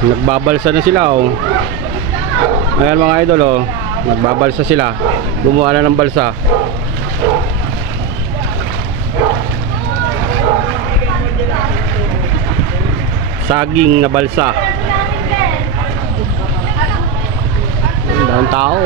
Nagbabalsa na sila oh. Ayan mga idol oh. Nagbabalsa sila. Gumawa na ng balsa. Saging na balsa. Ang daming tao.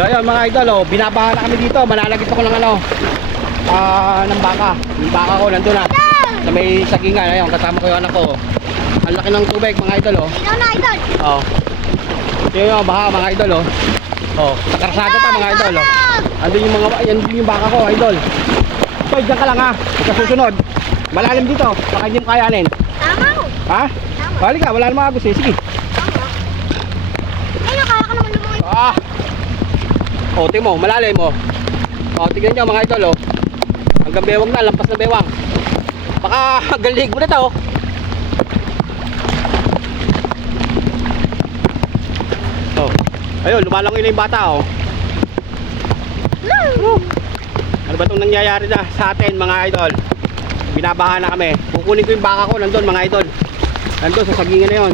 So ayun mga idol oh, binabaha na kami dito. Malalagit ako ng ano, ng baka. Yung baka ko nandun na sa may sagingan. Ayun, kasama ko yung anak ko. Ang laki ng tubig mga idol oh. Ikaw na, idol. Oh. Yun yung baha mga idol oh. Oh, sa karsada ta mga idol oh. Andun yung mga, yan din yung baka ko idol. So dyan ka lang ha, kasusunod. Malalim dito, baka hindi mo kayanin. Tama. Ha? Bali ka, wala namang agos eh, sige. Tama. Ayun, kaya ka naman lumungan. Ah! O, tingnan mo, malalim mo. O, tingnan nyo mga idol, o. Hanggang bewang na, lampas na bewang. Baka galig mo na to. O, ayun, lumalangoy na yung bata, o. Ano ba itong nangyayari na sa atin, mga idol? Binabaha na kami. Kukunin ko yung baka ko, nandun, mga idol. Nandun, sa sagingan na yun.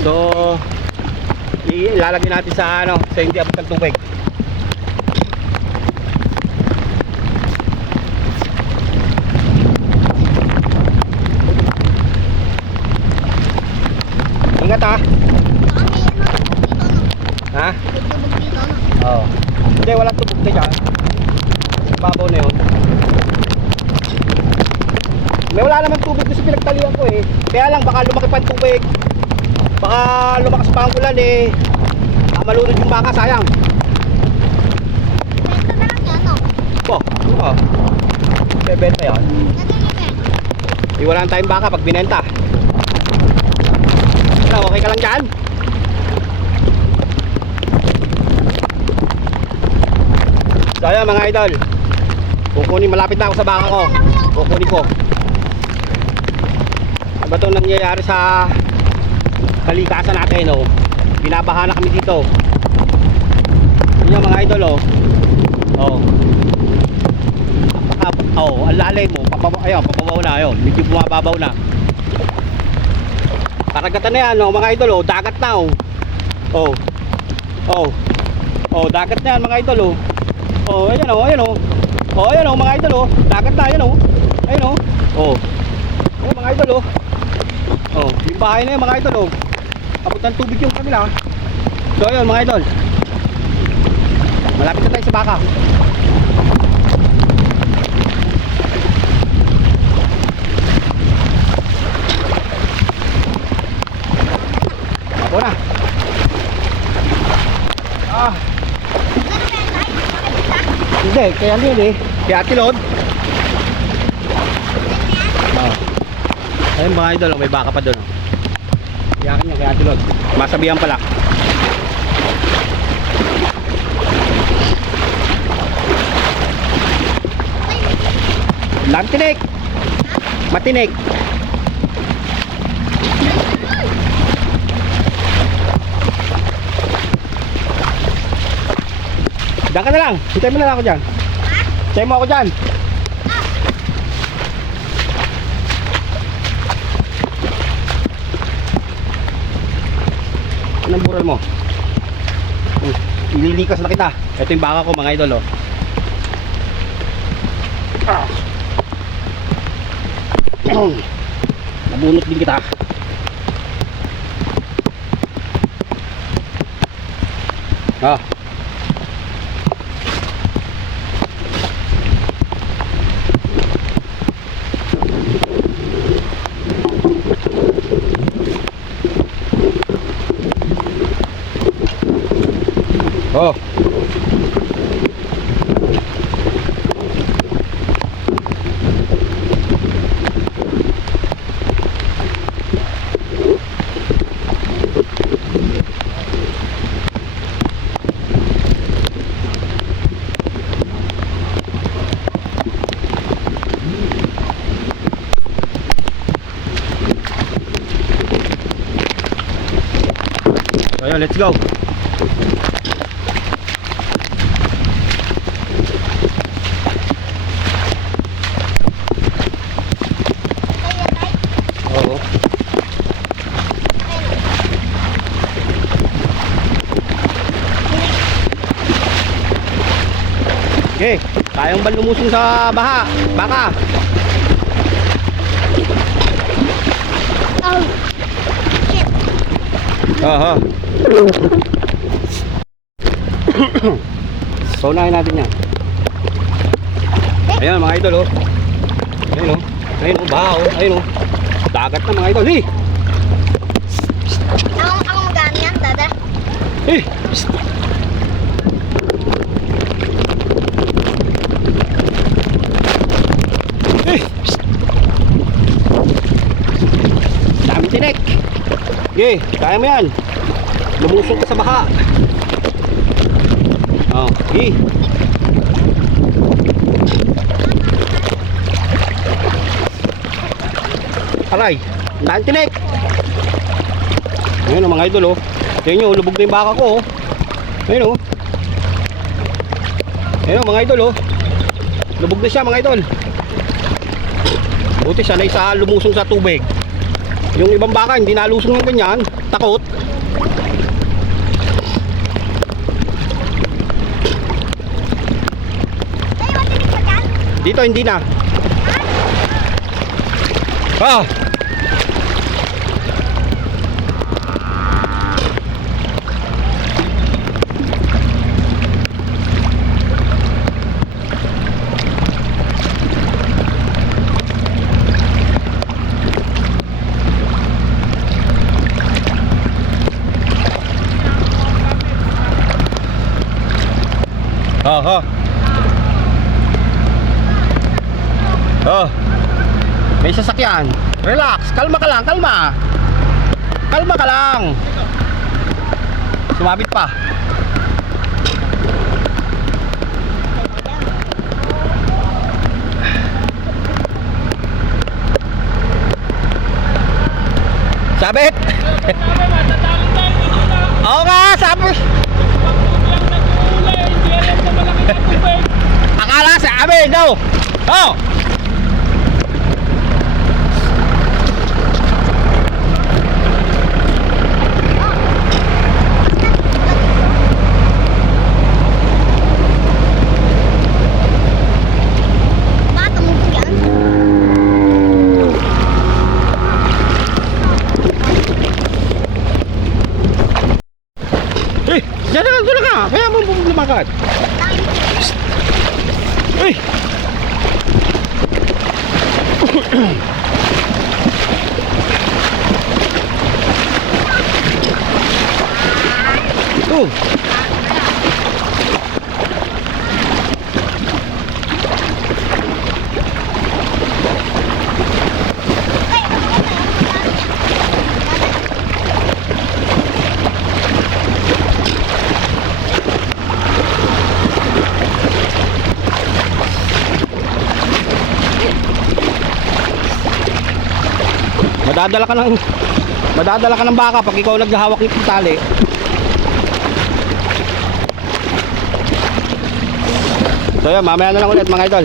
So, ilalagay natin sa ano, sa hindi abot ng tubig. Ingat ha. Ha? Oo. Hindi, walang tubig na dyan. Babaw na yun. May wala naman tubig doon sa pinagtalian ko eh. Kaya lang baka lumaki pa ang tubig. Baka lumakas pa ang ulan eh. Malunod yung baka, sayang. Benta na lang yan, no? Oo. Bebenta yan. Iwalan tayong baka pag binenta. Ano, okay ka lang dyan? So ayun mga idol, kukunin, malapit na ako sa baka ko. Kukunin ko. Ano ba itong nangyayari sa kalikasan natin oh? Binabaha na kami dito. Yun yung mga idol oh. Oh. Oh, ang lalim mo. Ayun, pababaw na ayun. Medyo bumababaw na. Karagatan na yan oh, mga idol oh. Dagat na oh. Oh. Oh. Oh, dagat na yan mga idol oh. Oh, ayan oh, ayan oh. Oh, ayan oh mga idol oh. Dagat na ayan oh. Ayan oh. Oh. Oh mga idol oh. Oh, yung bahay na yan mga idol oh. Abot ng tubig yung kanila. So ayun mga idol, malapit na tayo sa baka. Ako na. Ah. Hindi, kaya yun eh. Kaya tilod. Oh. Ayun mga idol, may baka pa doon. Yakin niya kaya tilod. Masabihan pala. Lantinik. Matinik. Diyan ka na lang. Hintay mo na lang ako dyan. Hintay mo ako dyan. Anong bural mo? Ililikas na kita. Ito yung baka ko mga idol oh. Nabunot din kita. Ah. Ayun, let's go. Oo. Okay, kayang ba lumusong sa baha? Baka. Oh. Shit. Aha. So, unahin natin yan. Ayan mga idol, oh. Ayun, oh. Ayun, oh. Baha, oh. Ayun, oh. Dagat na mga idol. Eh! Ako magano yan, dada. Eh! Eh! Daming tinik. Okay, kaya mo yan. Lumusong ka sa baha. Oh, okay. Aray, daming tinik. Ayun, oh, mga idol, oh. Tingnan nyo, lubog na yung baka ko, oh. Ayun, oh. Ayun, mga idol, oh. Lubog na siya, mga idol. Buti sanay sa lumusong sa tubig. Yung ibang baka hindi nalusong ng ganyan, takot. Ay, matinig ba dyan? Dito hindi na. Ah! Oh. May sasakyan. Relax, kalma ka lang, kalma. Kalma ka lang. Sumabit pa. Sabit. Oo nga, sabi. Akala sa amin daw. Oh. Bakit tumugtog yan? Eh, diyan ka. Kaya mo lumakad. Eh. Oh. Madadala ka ng baka pag ikaw naghahawak ng tali. So yan, mamaya na lang ulit mga idol.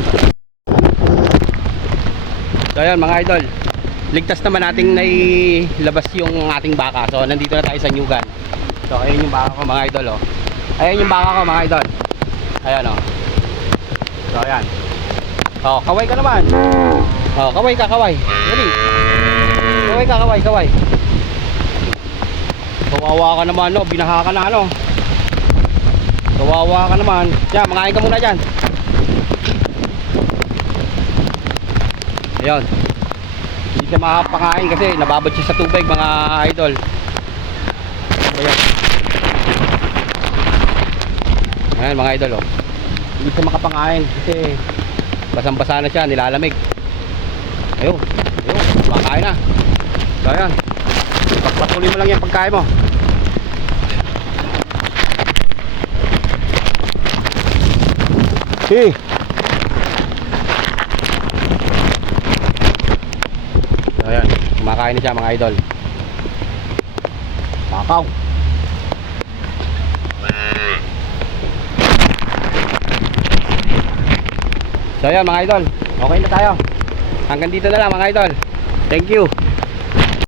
So yan mga idol, ligtas naman nating nailabas yung ating baka. So nandito na tayo sa Nyugan. So ayun yung baka ko mga idol, oh. Ayun yung baka ko mga idol. Ayan, oh. So ayan. Oh, kaway ka naman. Oh, kaway ka, kaway. Dali. Kaway ka, kaway, kaway. Kawawa ka naman, no? Binaha ka na, ano? Kawawa ka naman. Yan, mangain ka muna dyan. Ayun. Hindi siya makapakain kasi nababad siya sa tubig, mga idol. Ayan. Ayan, mga idol, oh. Hindi siya makapakain kasi basang-basa na siya, nilalamig. Ayun. Ayun, makakain na. So, ayan. Pagpatuloy mo lang yung pagkain mo. Okay. So, ayan. Kumakain na siya mga idol. Pakaw. So yan mga idol, okay na tayo. Hanggang dito na lang mga idol. Thank you.